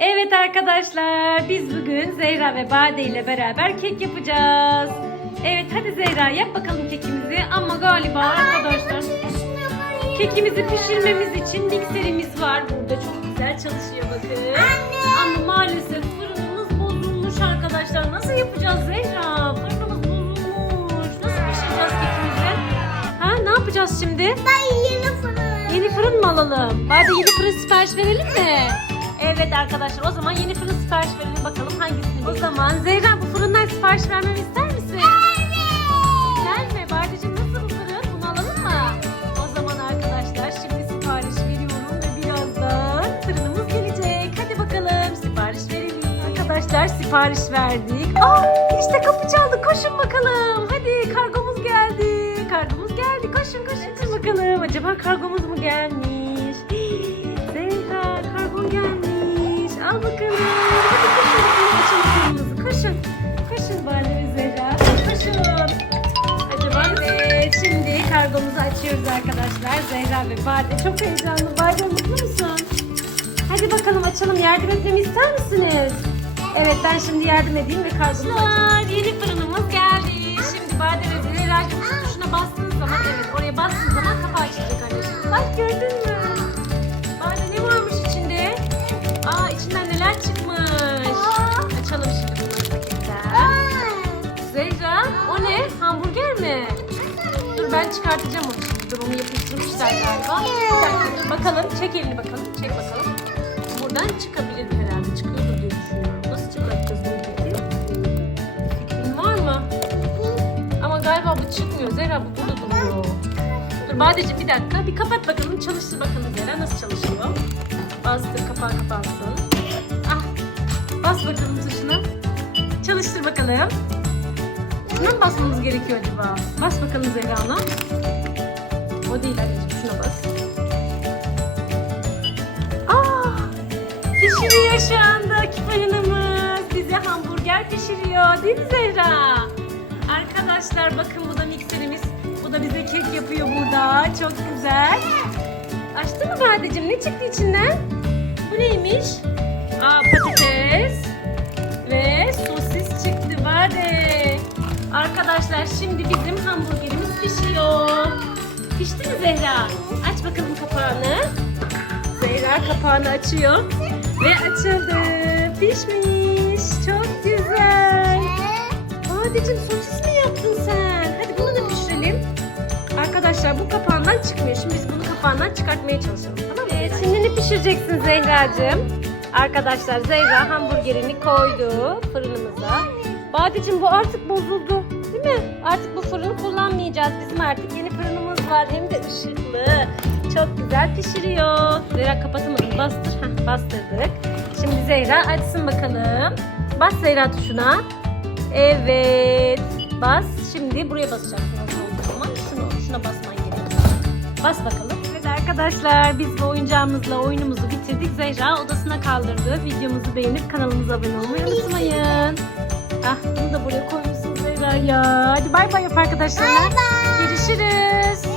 Evet arkadaşlar biz bugün Zehra ve Bade ile beraber kek yapacağız. Evet hadi Zehra yap bakalım kekimizi ama galiba arkadaşlar kekimizi pişirmemiz için mikserimiz var burada çok güzel çalışıyor bakın. Ama maalesef fırınımız bozulmuş arkadaşlar. Nasıl yapacağız Zehra? Fırınımız bozulmuş. Nasıl pişireceğiz kekimizi? Ha ne yapacağız şimdi? Yeni fırın mı alalım? Bari yeni fırın sipariş verelim mi? Evet arkadaşlar o zaman yeni fırın sipariş verelim bakalım hangisini O zaman Zehra bu fırından sipariş vermemi ister misin? İster mi? Bardacığım nasıl bu fırın? Bunu alalım mı? O zaman arkadaşlar şimdi sipariş veriyorum ve birazdan fırınımız gelecek. Hadi bakalım sipariş verelim. Arkadaşlar sipariş verdik. Aa işte kapı çaldı. Koşun bakalım. Hadi kargomuz geldi. Kargomuz geldi. Koşun koşun. Hadi bakalım. Acaba kargomuz mu gelmiş? Bakalım. Hadi koşun. Koşun. Koşun Bade ve Zehra. Koşun. Acaba evet şimdi kargomuzu açıyoruz arkadaşlar. Zehra ve Bade çok heyecanlı. Bade mutlu musun? Hadi bakalım açalım. Yardım etmemi ister misiniz? Evet ben şimdi yardım edeyim ve kargomuzu açalım. Yeni fırınımız geldi. Şimdi Bade ve Zehra'cığım çıkartacağım onu şimdi. Dur onu yapıştırmışlar galiba. Dur bakalım. Çek elini bakalım. Çek bakalım. Buradan çıkabilir herhalde. Çıkıyordur diye düşünüyorum. Nasıl çıkartacağız bunu peki? Fikrin var mı? Ama galiba bu çıkmıyor. Zehra bu burada duruyor. Dur Badeciğim bir dakika. Bir kapat bakalım. Çalıştır bakalım Zehra. Nasıl çalışıyor? Bastır kapağı kapansın. Ah. Bas bakalım tuşuna. Çalıştır bakalım. Şuna mı basmamız gerekiyor acaba? Bas bakalım Zehra ona. O değil anneciğim şuna bas. Aa, pişiriyor şu anda fırınımız. Bize hamburger pişiriyor değil mi Zehra? Arkadaşlar bakın bu da mikserimiz. Bu da bize kek yapıyor burada. Çok güzel. Açtı mı Badeciğim? Ne çıktı içinden? Bu neymiş? Arkadaşlar şimdi bizim hamburgerimiz pişiyor. Pişti mi Zehra? Aç bakalım kapağını. Zehra kapağını açıyor. Ve açıldı. Pişmiş. Çok güzel. Badeciğim sosis mi yaptın sen? Hadi bunu da pişirelim. Arkadaşlar bu kapağından çıkmıyor. Şimdi biz bunu kapağından çıkartmaya çalışalım. Tamam mı? Evet, şimdi ne pişireceksin Zehracığım? Arkadaşlar Zehra hamburgerini koydu fırınımıza. Badeciğim bu artık bozuldu. Değil mi? Artık bu fırını kullanmayacağız. Bizim artık yeni fırınımız var. Hem de ışıklı. Çok güzel pişiriyor. Zehra kapatamadım. Bastır. Heh, bastırdık. Şimdi Zehra açsın bakalım. Bas Zehra tuşuna. Evet. Bas. Şimdi buraya basacaksın. Zaman şunu, şuna basman gerekiyor. Bas bakalım. Evet arkadaşlar biz bu oyuncağımızla oyunumuzu bitirdik. Zehra odasına kaldırdı. Videomuzu beğenip kanalımıza abone olmayı unutmayın. Ah bunu da buraya koymuşsun Zehra ya. Hadi bay bay yap arkadaşlar. Bay bay. Görüşürüz.